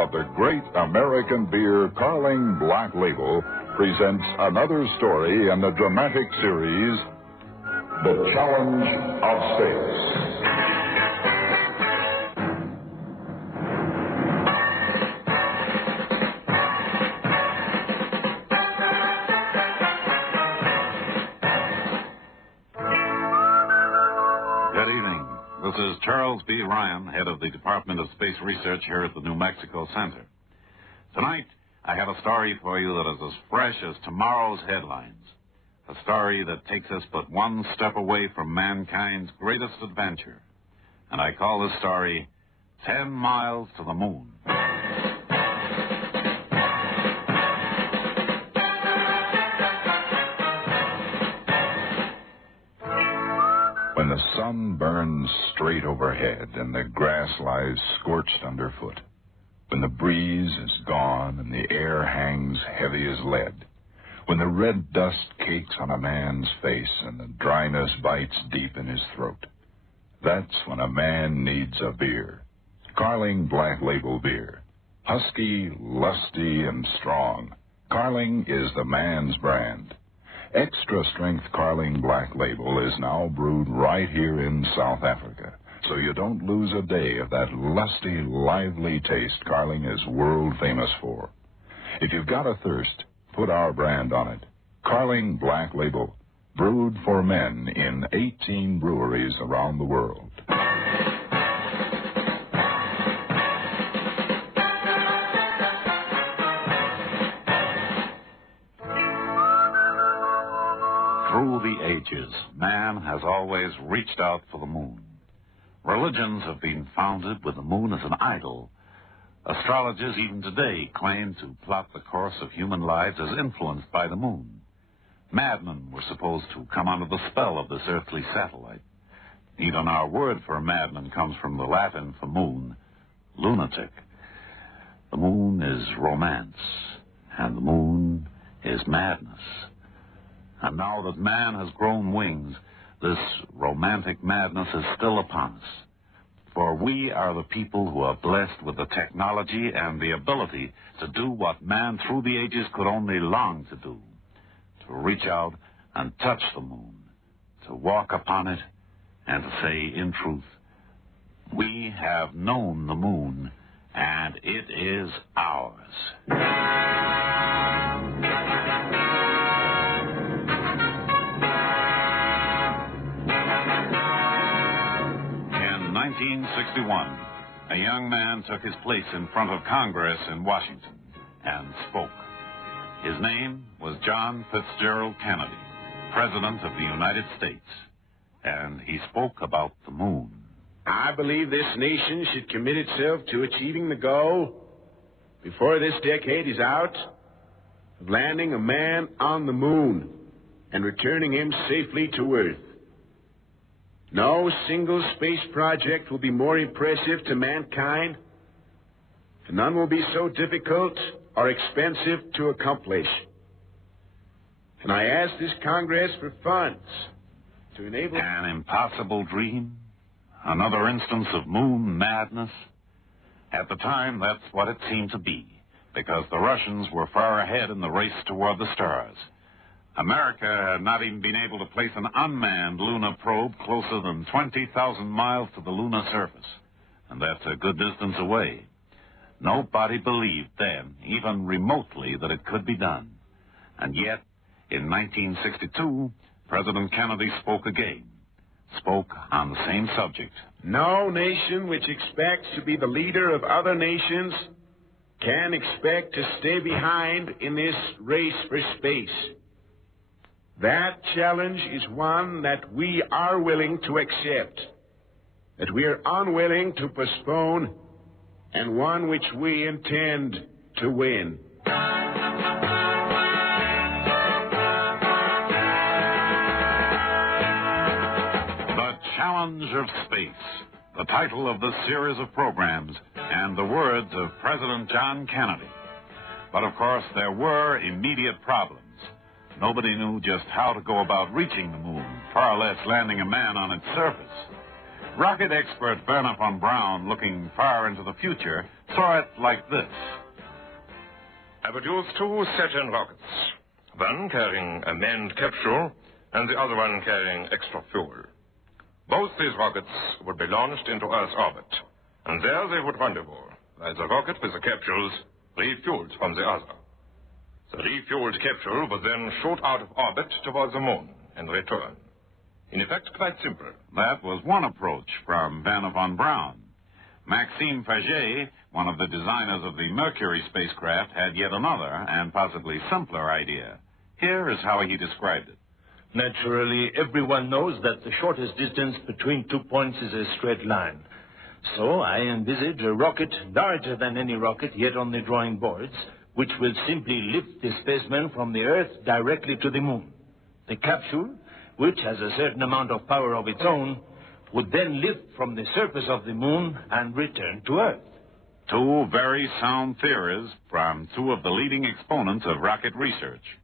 of the great American beer Carling Black Label presents another story in the dramatic series, The Challenge of Space. Good evening. This is Charles B. Ryan, head of the Department of Space Research here at the New Mexico Center. Tonight, I have a story for you that is as fresh as tomorrow's headlines. A story that takes us but one step away from mankind's greatest adventure. And I call this story 10 Miles to the Moon. When the sun burns straight overhead and the grass lies scorched underfoot, when the breeze is gone and the air hangs heavy as lead, when the red dust cakes on a man's face and the dryness bites deep in his throat, that's when a man needs a beer. Carling Black Label beer. Husky, lusty, and strong. Carling is the man's brand. Extra-strength Carling Black Label is now brewed right here in South Africa, so you don't lose a day of that lusty, lively taste Carling is world famous for. If you've got a thirst, put our brand on it. Carling Black Label, brewed for men in 18 breweries around the world. Through the ages, man has always reached out for the moon. Religions have been founded with the moon as an idol. Astrologers even today claim to plot the course of human lives as influenced by the moon. Madmen were supposed to come under the spell of this earthly satellite. Even our word for madman comes from the Latin for moon, lunatic. The moon is romance, and the moon is madness. And now that man has grown wings, this romantic madness is still upon us. For we are the people who are blessed with the technology and the ability to do what man through the ages could only long to do. To reach out and touch the moon, to walk upon it, and to say in truth, we have known the moon, and it is ours. In 1961, a young man took his place in front of Congress in Washington and spoke. His name was John Fitzgerald Kennedy, President of the United States, and he spoke about the moon. I believe this nation should commit itself to achieving the goal, before this decade is out, of landing a man on the moon and returning him safely to Earth. No single space project will be more impressive to mankind, and none will be so difficult or expensive to accomplish. And I ask this Congress for funds to enable... An impossible dream? Another instance of moon madness? At the time, that's what it seemed to be, because the Russians were far ahead in the race toward the stars. America had not even been able to place an unmanned lunar probe closer than 20,000 miles to the lunar surface, and that's a good distance away. Nobody believed then, even remotely, that it could be done. And yet, in 1962, President Kennedy spoke again, spoke on the same subject. No nation which expects to be the leader of other nations can expect to stay behind in this race for space. That challenge is one that we are willing to accept, that we are unwilling to postpone, and one which we intend to win. The Challenge of Space, the title of this series of programs, and the words of President John Kennedy. But of course, there were immediate problems. Nobody knew just how to go about reaching the moon, far less landing a man on its surface. Rocket expert Werner von Braun, looking far into the future, saw it like this. I produced 2 Saturn rockets, one carrying a manned capsule and the other one carrying extra fuel. Both these rockets would be launched into Earth's orbit, and there they would rendezvous, while the rocket with the capsules refueled from the other. The refueled capsule would then shoot out of orbit toward the moon and return. In effect, quite simple. That was one approach from Werner von Braun. Maxime Faget, one of the designers of the Mercury spacecraft, had yet another and possibly simpler idea. Here is how he described it. Naturally, everyone knows that the shortest distance between 2 points is a straight line. So I envisage a rocket larger than any rocket yet on the drawing boards, which will simply lift the spaceman from the Earth directly to the moon. The capsule, which has a certain amount of power of its own, would then lift from the surface of the moon and return to Earth. 2 very sound theories from 2 of the leading exponents of rocket research.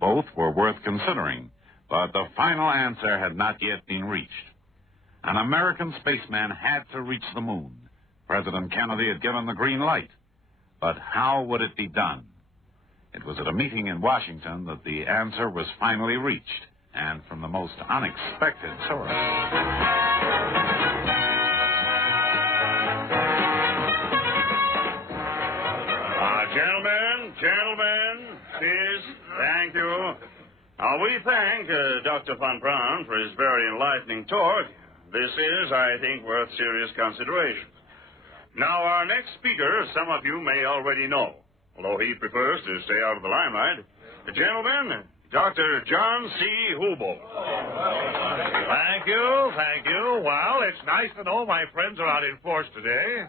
Both were worth considering, but the final answer had not yet been reached. An American spaceman had to reach the moon. President Kennedy had given the green light. But how would it be done? It was at a meeting in Washington that the answer was finally reached, and from the most unexpected source. Gentlemen, please, thank you. We thank Dr. von Braun for his very enlightening talk. This is, I think, worth serious consideration. Now, our next speaker, some of you may already know, although he prefers to stay out of the limelight. Gentlemen, Dr. John C. Hubolt. Thank you. Well, it's nice to know my friends are out in force today.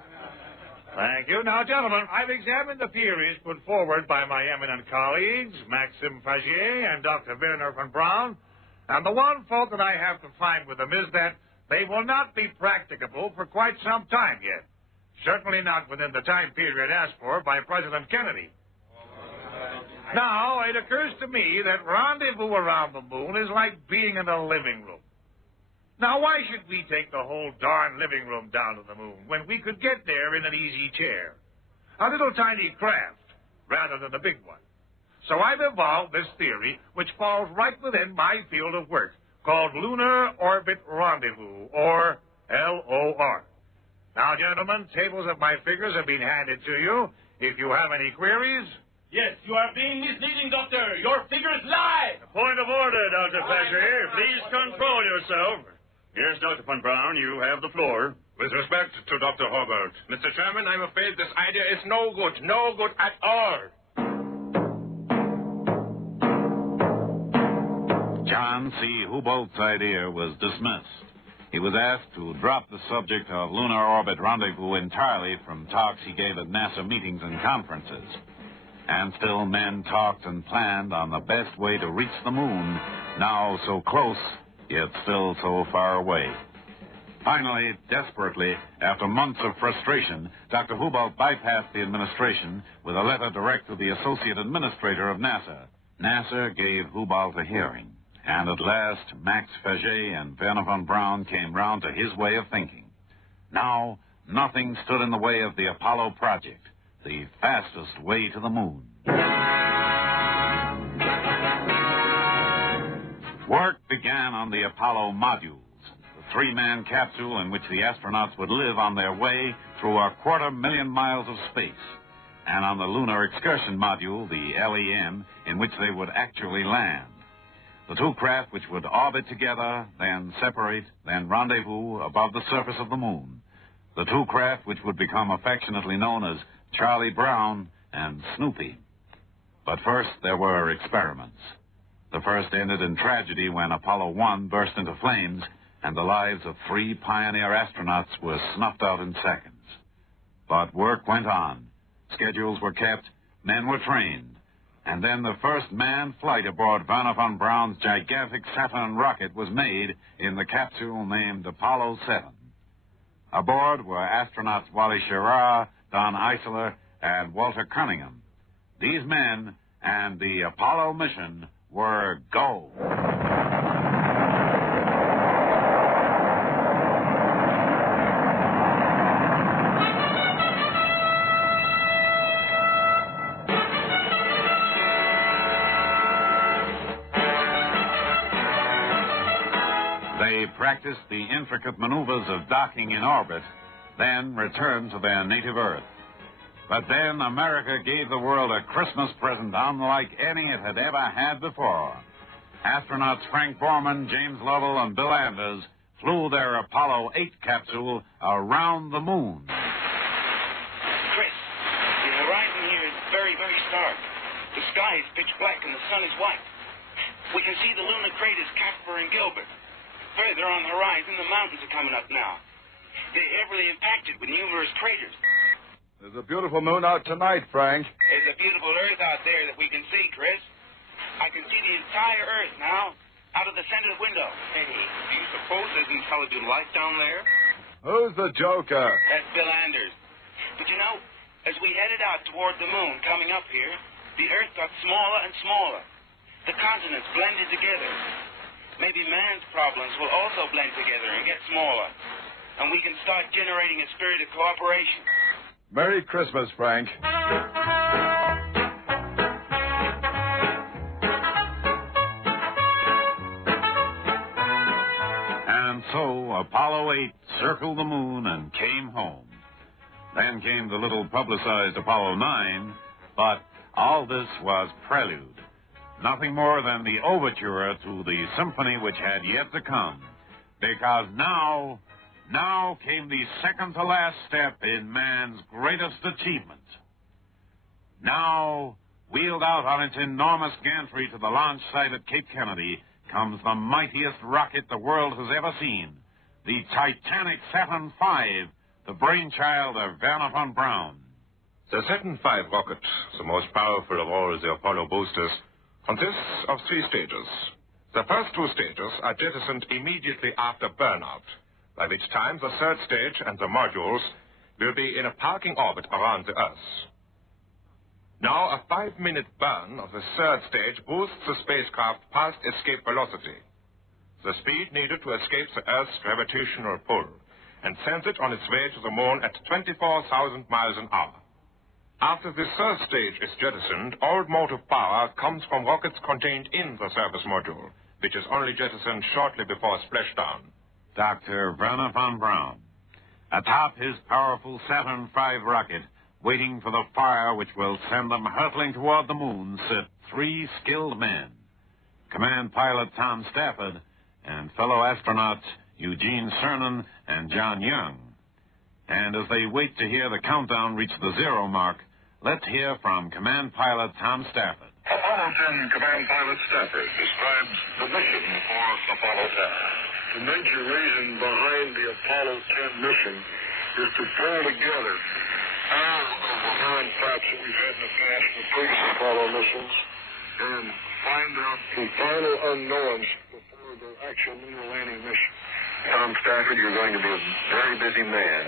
Thank you. Now, gentlemen, I've examined the theories put forward by my eminent colleagues, Maxime Faget and Dr. Werner von Braun, and the one fault that I have to find with them is that they will not be practicable for quite some time yet. Certainly not within the time period asked for by President Kennedy. Now, it occurs to me that rendezvous around the moon is like being in a living room. Now, why should we take the whole darn living room down to the moon when we could get there in an easy chair? A little tiny craft, rather than a big one. So I've evolved this theory, which falls right within my field of work, called Lunar Orbit Rendezvous, or LOR. Now, gentlemen, tables of my figures have been handed to you. If you have any queries... Yes, you are being misleading, Doctor. Your figures lie. Point of order, Dr. Faget. Please control yourself. Yes, Dr. von Braun, you have the floor. With respect to Dr. Hubolt, Mr. Chairman, I'm afraid this idea is no good at all. John C. Hubolt's idea was dismissed. He was asked to drop the subject of lunar orbit rendezvous entirely from talks he gave at NASA meetings and conferences. And still men talked and planned on the best way to reach the moon, now so close, yet still so far away. Finally, desperately, after months of frustration, Dr. Hubolt bypassed the administration with a letter direct to the Associate Administrator of NASA. NASA gave Hubolt a hearing, and at last, Max Faget and Werner von Braun came round to his way of thinking. Now, nothing stood in the way of the Apollo project, the fastest way to the moon. Work began on the Apollo modules, the 3-man capsule in which the astronauts would live on their way through 250,000 miles of space, and on the Lunar Excursion Module, the LEM, in which they would actually land. The 2 craft which would orbit together, then separate, then rendezvous above the surface of the moon. The 2 craft which would become affectionately known as Charlie Brown and Snoopy. But first, there were experiments. The first ended in tragedy when Apollo 1 burst into flames and the lives of 3 pioneer astronauts were snuffed out in seconds. But work went on. Schedules were kept, men were trained, and then the first manned flight aboard Werner von Braun's gigantic Saturn rocket was made in the capsule named Apollo 7. Aboard were astronauts Wally Schirra, Don Eisler, and Walter Cunningham. These men and the Apollo mission were go. practiced the intricate maneuvers of docking in orbit, then returned to their native Earth. But then America gave the world a Christmas present unlike any it had ever had before. Astronauts Frank Borman, James Lovell, and Bill Anders flew their Apollo 8 capsule around the moon. Chris, the horizon here is very, very stark. The sky is pitch black and the sun is white. We can see the lunar craters Casper and Gilbert. Further on the horizon, the mountains are coming up now. They're heavily impacted with numerous craters. There's a beautiful moon out tonight, Frank. There's a beautiful Earth out there that we can see, Chris. I can see the entire Earth now, out of the center window. Hey, do you suppose there's intelligent life down there? Who's the joker? That's Bill Anders. But you know, as we headed out toward the moon coming up here, the Earth got smaller and smaller. The continents blended together. Maybe man's problems will also blend together and get smaller. And we can start generating a spirit of cooperation. Merry Christmas, Frank. And so Apollo 8 circled the moon and came home. Then came the little publicized Apollo 9, but all this was prelude. Nothing more than the overture to the symphony which had yet to come. Because now came the second to last step in man's greatest achievement. Now, wheeled out on its enormous gantry to the launch site at Cape Kennedy, comes the mightiest rocket the world has ever seen, the Titanic Saturn V, the brainchild of Wernher von Braun. The Saturn V rocket, the most powerful of all the Apollo boosters, consists of 3 stages. The first 2 stages are jettisoned immediately after burnout, by which time the third stage and the modules will be in a parking orbit around the Earth. Now, a 5-minute burn of the third stage boosts the spacecraft past escape velocity, the speed needed to escape the Earth's gravitational pull, and sends it on its way to the moon at 24,000 miles an hour. After the third stage is jettisoned, all motive power comes from rockets contained in the service module, which is only jettisoned shortly before splashdown. Dr. Wernher von Braun, atop his powerful Saturn V rocket, waiting for the fire which will send them hurtling toward the moon, sit 3 skilled men. Command pilot Tom Stafford and fellow astronauts Eugene Cernan and John Young. And as they wait to hear the countdown reach the 0 mark, let's hear from Command Pilot Tom Stafford. Apollo 10 Command Pilot Stafford describes the mission for Apollo 10. The major reason behind the Apollo 10 mission is to pull together all of the known facts that we've had in the past in the previous Apollo missions and find out the final unknowns before the actual lunar landing mission. Tom Stafford, you're going to be a very busy man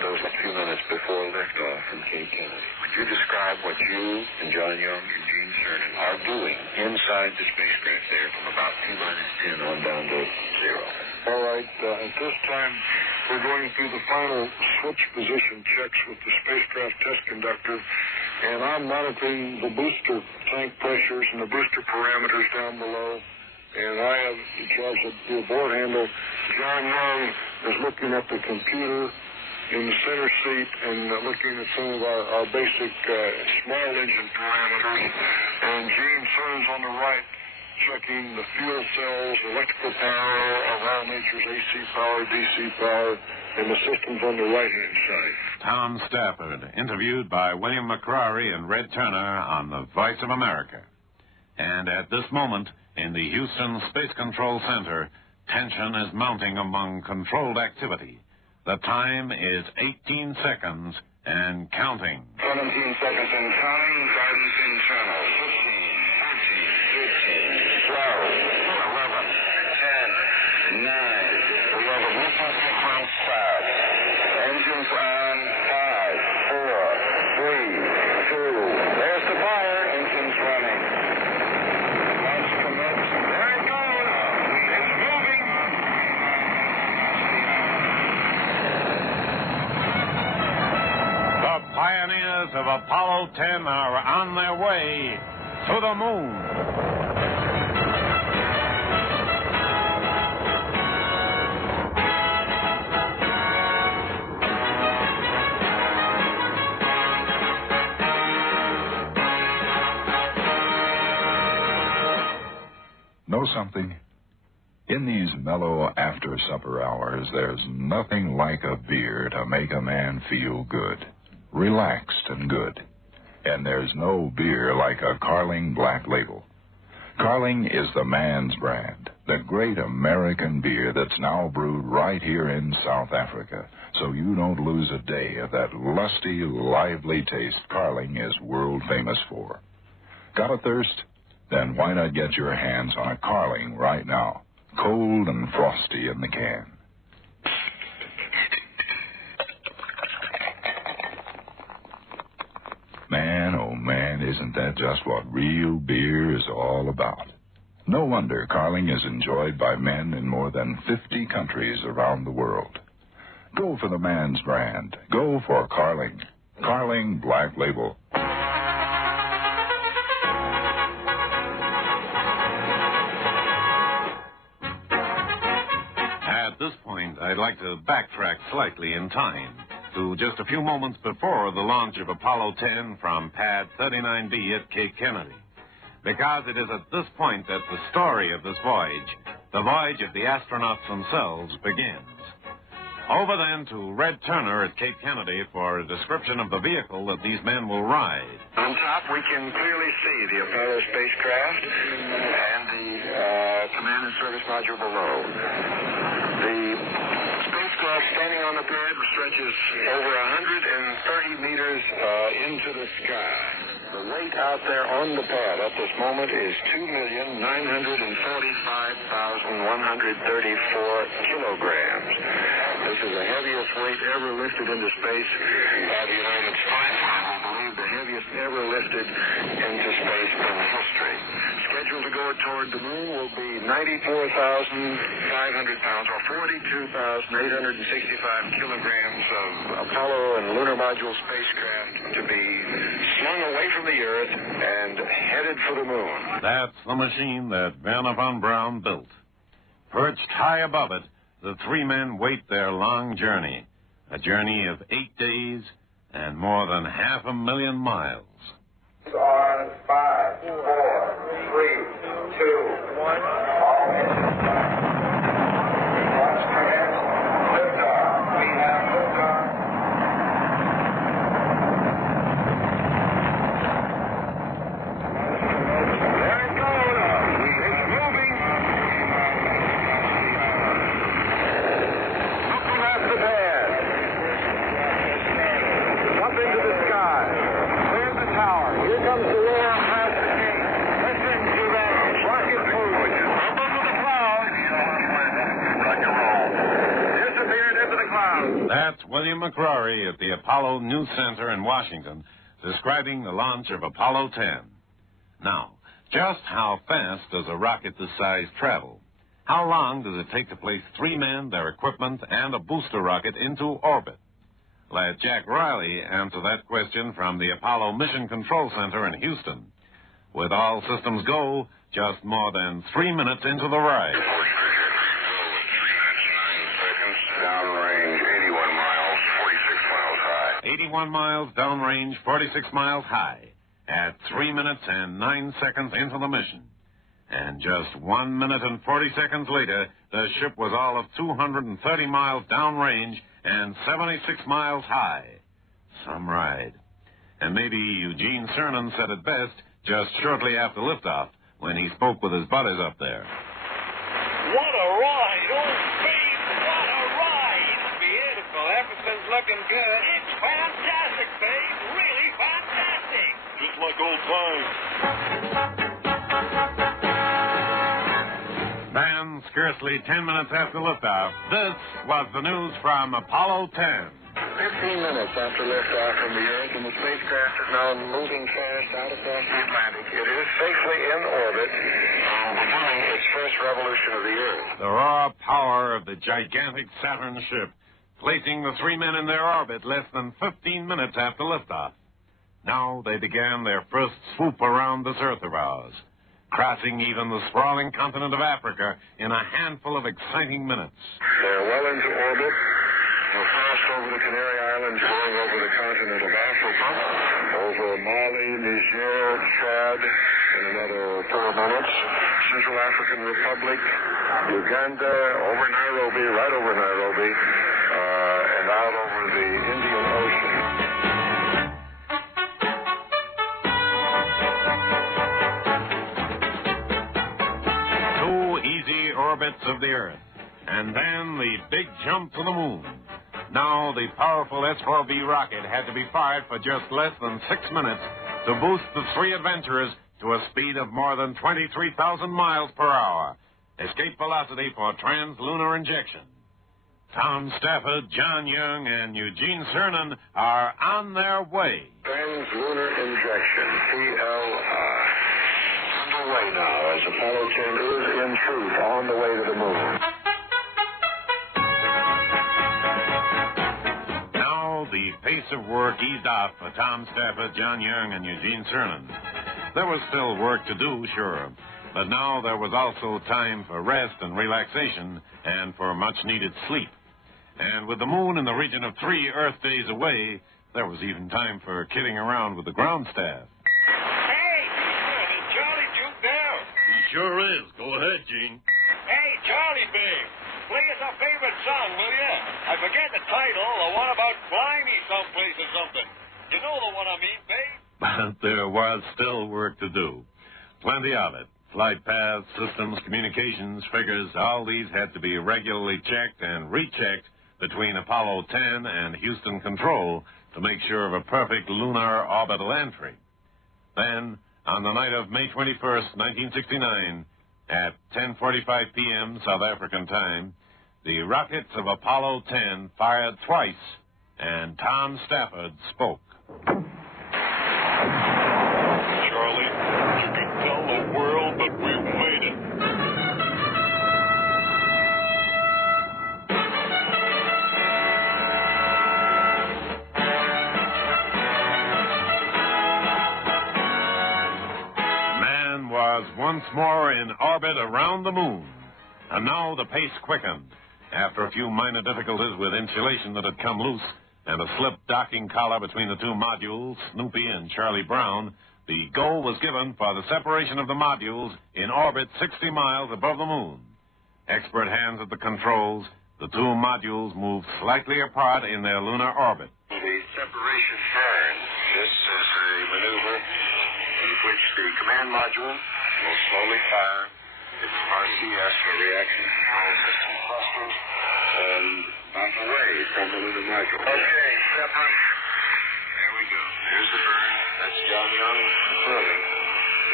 those few minutes before liftoff from Cape Kennedy. Would you describe what you and John Young and Gene Cernan are doing inside the spacecraft there from about T-10 on down to 0? All right. At this time, we're going through the final switch position checks with the spacecraft test conductor, and I'm monitoring the booster tank pressures and the booster parameters down below. And I have in charge of the aboard handle. John Young is looking at the computer in the center seat and looking at some of our basic small engine parameters. And Gene Cernan's on the right, checking the fuel cells, electrical power, around nature's AC power, DC power, and the systems on the right-hand side. Tom Stafford, interviewed by William McCrary and Red Turner on the Voice of America. And at this moment, in the Houston Space Control Center, tension is mounting among controlled activity. The time is 18 seconds and counting. 17 seconds and counting. Guidance in channel. 15, 13, 15, 12, 11, 10, 9, 11. Mission sequence start. Engines on 5, 4, 3, 2. There's the fire. Engines running. Launch commenced. There it goes. It's moving. The pioneers of Apollo 10 are on their way to the moon. something? In these mellow after-supper hours, there's nothing like a beer to make a man feel good, relaxed and good. And there's no beer like a Carling Black Label. Carling is the man's brand, the great American beer that's now brewed right here in South Africa, so you don't lose a day of that lusty, lively taste Carling is world famous for. Got a thirst? Then why not get your hands on a Carling right now, cold and frosty in the can. Man, oh man, isn't that just what real beer is all about? No wonder Carling is enjoyed by men in more than 50 countries around the world. Go for the man's brand. Go for Carling. Carling Black Label. At this point, I'd like to backtrack slightly in time to just a few moments before the launch of Apollo 10 from Pad 39B at Cape Kennedy. Because it is at this point that the story of this voyage, the voyage of the astronauts themselves, begins. Over then to Red Turner at Cape Kennedy for a description of the vehicle that these men will ride. On top, we can clearly see the Apollo spacecraft and the command and service module below. The spacecraft standing on the pad stretches over 130 meters into the sky. The weight out there on the pad at this moment is 2,945,134 kilograms. This is the heaviest weight ever lifted into space by the United States, and we believe the heaviest ever lifted into space in history. Scheduled to go toward the moon will be 94,500 pounds, or 42,865 kilograms of Apollo and lunar module spacecraft to be slung away from the Earth and headed for the moon. That's the machine that Werner von Braun built. Perched high above it, the three men wait their long journey, a journey of 8 days and more than 500,000 miles. On 5, 4, 3, 2, 1. We have liftoff. There it goes. It's moving. Looking at the pad. Up into the sky. There's the tower. Here comes the roar past the gate. Listen to that rocket move. Up into the clouds. Rock and roll. Disappeared into the clouds. That's William McCrory at the Apollo News Center in Washington describing the launch of Apollo 10. Now, just how fast does a rocket this size travel? How long does it take to place three men, their equipment, and a booster rocket into orbit? Let Jack Riley answer that question from the Apollo Mission Control Center in Houston. With all systems go, just more than 3 minutes into the ride. Downrange 81 miles, 46 miles high. 81 miles downrange, 46 miles high, at 3 minutes and 9 seconds into the mission. And just 1 minute and 40 seconds later, the ship was all of 230 miles downrange and 76 miles high. Some ride. And maybe Eugene Cernan said it best just shortly after liftoff when he spoke with his buddies up there. What a ride! Oh, babe, what a ride! Beautiful. Everything's looking good. It's fantastic, babe. Really fantastic. Just like old times. Then, scarcely 10 minutes after liftoff, this was the news from Apollo 10. 15 minutes after liftoff from the Earth, and the spacecraft is now moving fast out across the Atlantic. It is safely in orbit and beginning its first revolution of the Earth. The raw power of the gigantic Saturn ship, placing the three men in their orbit less than 15 minutes after liftoff. Now they began their first swoop around this Earth of ours, crossing even the sprawling continent of Africa in a handful of exciting minutes. They're well into orbit. They'll pass over the Canary Islands, going over the continent of Africa, over Mali, Niger, Chad, in another 4 minutes. Central African Republic, Uganda, over Nairobi, right over Nairobi, and out over the Indian Ocean. Orbits of the Earth, and then the big jump to the moon. Now the powerful S-4V rocket had to be fired for just less than 6 minutes to boost the three adventurers to a speed of more than 23,000 miles per hour, escape velocity for translunar injection. Tom Stafford, John Young, and Eugene Cernan are on their way. Translunar injection, TLI. Underway now as Apollo 10 is in truth on the way to the moon. Now the pace of work eased out for Tom Stafford, John Young, and Eugene Cernan. There was still work to do, sure, but now there was also time for rest and relaxation and for much-needed sleep. And with the moon in the region of 3 Earth days away, there was even time for kidding around with the ground staff. Sure is. Go ahead, Gene. Hey, Charlie Big, play us our favorite song, will you? I forget the title, the one about flying me someplace or something. You know the one I mean, Big? But there was still work to do. Plenty of it. Flight paths, systems, communications, figures, all these had to be regularly checked and rechecked between Apollo 10 and Houston Control to make sure of a perfect lunar orbital entry. Then, on the night of May 21st, 1969, at 10:45 p.m. South African time, the rockets of Apollo 10 fired twice, and Tom Stafford spoke. Charlie, you can tell the world that we've made it. Was once more in orbit around the moon, and now the pace quickened. After a few minor difficulties with insulation that had come loose and a slipped docking collar between the two modules, Snoopy and Charlie Brown, the goal was given for the separation of the modules in orbit 60 miles above the moon. Expert hands at the controls, the two modules moved slightly apart in their lunar orbit. The separation burn. This is a maneuver in which the command module will slowly fire its RCS for reaction control system clusters and back away from the lunar module. Okay, separation. There we go. There's the burn. That's John Young confirming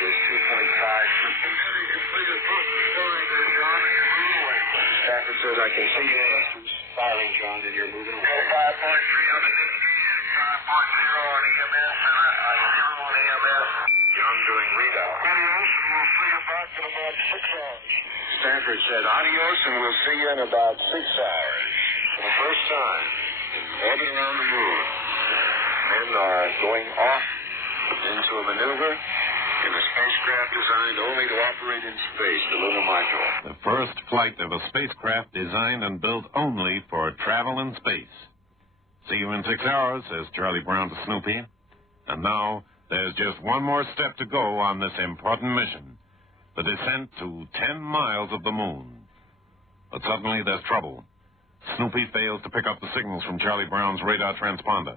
his 2.5 frequency. Completed process firing there, John, and you're moving away. Stafford says I can see your clusters firing, John, and you're moving away. 5.3 on the Nifty and 5.0 on EMS and 0 on EMS. Young doing readout. Adios, and we'll see you back in about 6 hours. Stafford said adios, and we'll see you in about 6 hours. For the first time, orbit around the moon. Men are going off into a maneuver in a spacecraft designed only to operate in space, the lunar module. The first flight of a spacecraft designed and built only for travel in space. See you in 6 hours, says Charlie Brown to Snoopy. And now, there's just one more step to go on this important mission, the descent to 10 miles of the moon. But suddenly there's trouble. Snoopy fails to pick up the signals from Charlie Brown's radar transponder.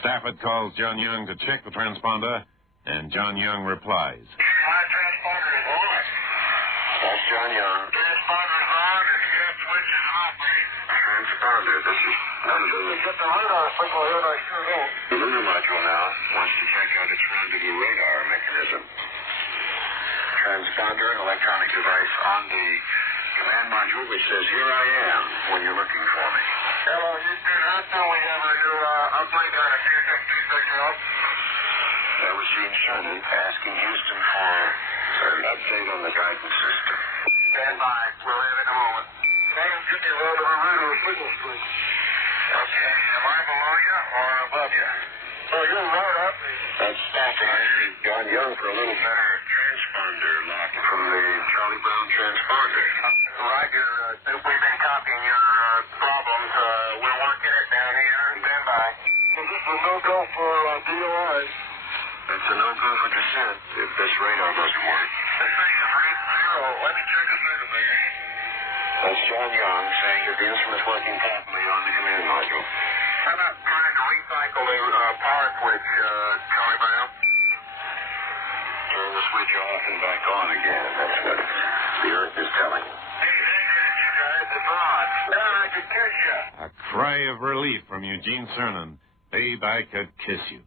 Stafford calls John Young to check the transponder, and John Young replies. My transponder is on. That's John Young. Transponder is on, and the jet switch is operating. Transponder, this is one of the... Get the radar signal here, I sure don't. The lunar module now wants to check out its rendezvous radar mechanism. Transponder, an electronic device on the command module which says, here I am, when you're looking for me. Hello, Houston. Until we have a new upgrade on a QTech 260. That was Gene Cernan asking Houston for an update on the guidance system. Stand by. We'll have it in a moment. Thanks, get you over the radar signal stream. Okay, am I below you or above you? So you're right up. That's Stafford. I need John Young for a little better transponder lock from the Charlie Brown transponder. Roger, we've been copying your problems. We're working it down here. Stand by. Is this a no-go for DOI? It's a no-go smooth for descent if this radar doesn't work. This thing is rate 0. Let me check the circuit. That's John Young saying that the instrument's working properly on the command module. How about trying to recycle the power switch, Charlie Brown? Turn the switch off and back on again. That's what the Earth is telling you. You guys, it's on. Now I can kiss you. A cry of relief from Eugene Cernan. Babe, I could kiss you.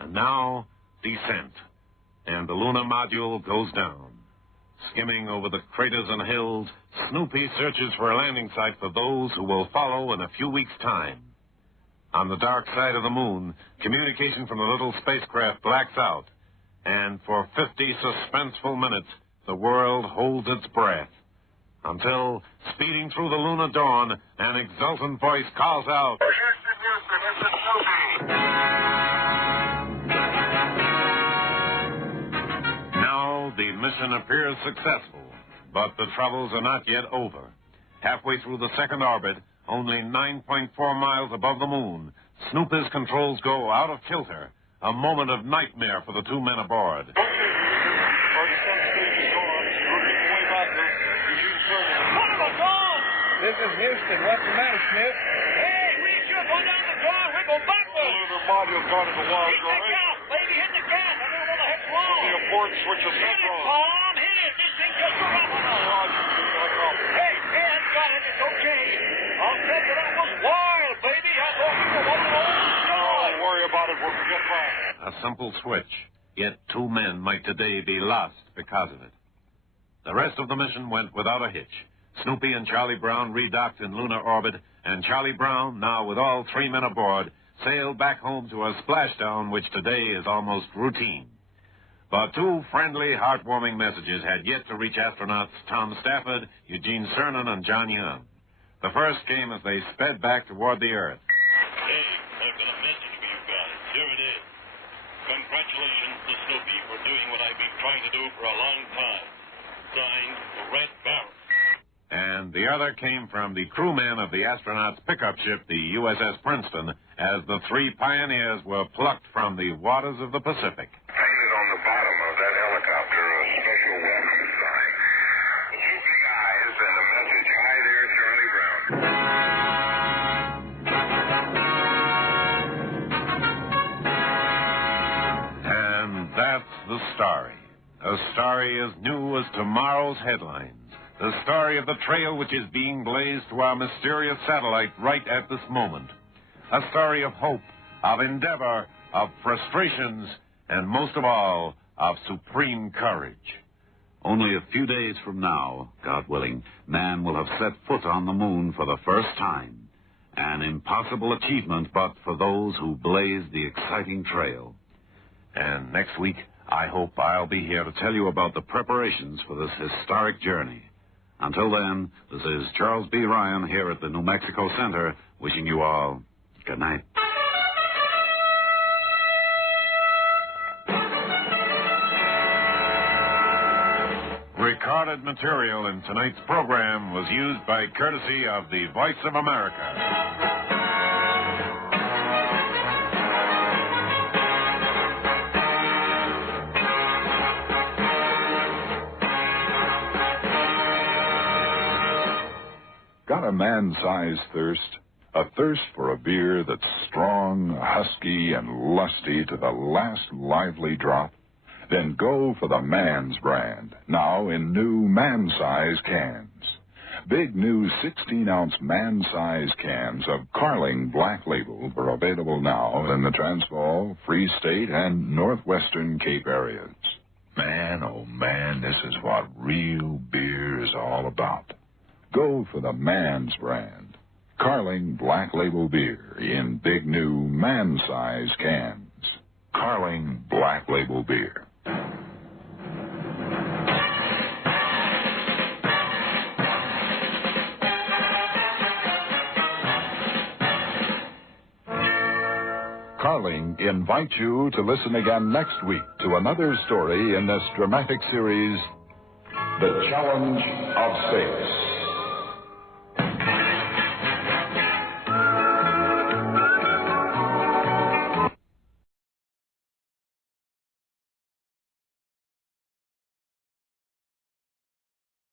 And now, descent. And the lunar module goes down. Skimming over the craters and hills, Snoopy searches for a landing site for those who will follow in a few weeks' time. On the dark side of the moon, communication from the little spacecraft blacks out. And for 50 suspenseful minutes, the world holds its breath. Until, speeding through the lunar dawn, an exultant voice calls out, Houston, this is Snoopy. Now the mission appears successful, but the troubles are not yet over. Halfway through the second orbit, only 9.4 miles above the moon, Snoopy's controls go out of kilter, a moment of nightmare for the two men aboard. This is Houston. What's the matter, Smith? Hey, we ain't sure going down the draw. We're going backwards. The module got in the wild Hit the gas, baby. Hit the gas. I don't know what the heck's wrong. The abort switch is Hit it, wrong. Tom. Hit it. This thing just went up on us. Hey, I've got it. It's okay. I'll tell you, that was wild, baby. I thought we were one of those stars. Don't worry about it. We'll get back. A simple switch, yet two men might today be lost because of it. The rest of the mission went without a hitch. Snoopy and Charlie Brown redocked in lunar orbit, and Charlie Brown, now with all three men aboard, sailed back home to a splashdown which today is almost routine. But two friendly, heartwarming messages had yet to reach astronauts Tom Stafford, Eugene Cernan, and John Young. The first came as they sped back toward the Earth. Hey, I've got a message for you guys. Here it is. Congratulations to Snoopy for doing what I've been trying to do for a long time. Signed, Red Barrett. And the other came from the crewman of the astronauts' pickup ship, the USS Princeton, as the three pioneers were plucked from the waters of the Pacific. Painted on the bottom of that helicopter a special welcome sign. Two big eyes and a message, "Hi there, Charlie Brown." And that's the story. A story as new as tomorrow's headlines. The story of the trail which is being blazed to our mysterious satellite right at this moment. A story of hope, of endeavor, of frustrations, and most of all, of supreme courage. Only a few days from now, God willing, man will have set foot on the moon for the first time. An impossible achievement, but for those who blaze the exciting trail. And next week, I hope I'll be here to tell you about the preparations for this historic journey. Until then, this is Charles B. Ryan here at the New Mexico Center, wishing you all good night. Recorded material in tonight's program was used by courtesy of the Voice of America. Got a man-sized thirst? A thirst for a beer that's strong, husky, and lusty to the last lively drop? Then go for the Man's brand, now in new man-size cans. Big new 16-ounce man-size cans of Carling Black Label are available now in the Transvaal, Free State, and Northwestern Cape areas. Man, oh man, this is what real beer is all about. Go for the Man's brand. Carling Black Label beer in big new man-size cans. Carling Black Label beer. Carling invites you to listen again next week to another story in this dramatic series, The Challenge of Space.